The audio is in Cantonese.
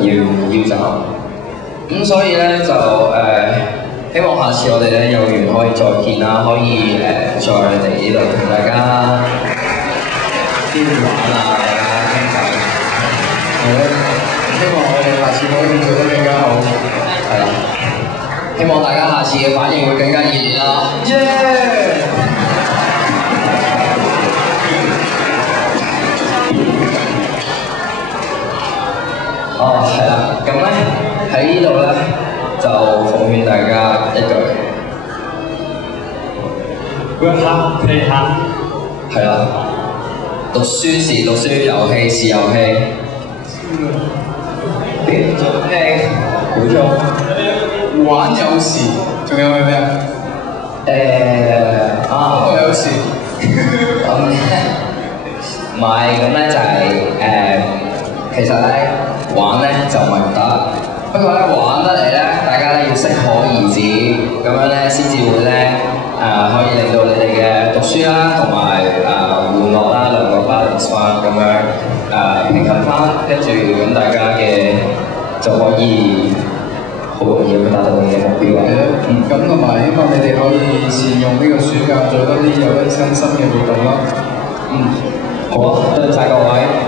要走。咁所以咧就希望下次我哋咧有緣可以再見啦，可以再嚟呢度同大家啲玩啊，大家傾偈。係咯，希望我哋下次可以做得更加好。係啦，希望大家下次嘅反應會更加熱烈啦。耶！哦，係啦，咁咧喺呢度咧就奉勸大家一句 ，work hard play hard， 係啦，讀書是讀書，遊戲是遊戲，邊做咩？估中，玩有時，仲有係咩啊？我有時，咁唔係咁咧就係其實咧。玩咧就唔係唔得，不過咧玩得嚟咧，大家咧要適可而止，咁樣咧先至會咧可以令到你哋嘅讀書啦，同埋玩樂啦兩個 balance 翻，咁樣平衡翻，跟住咁大家嘅就可以好容易咁達到你嘅目標啦。咁同埋希望你哋可以善用呢個暑假做多啲有益身心嘅活動咯。好啊，多謝晒各位。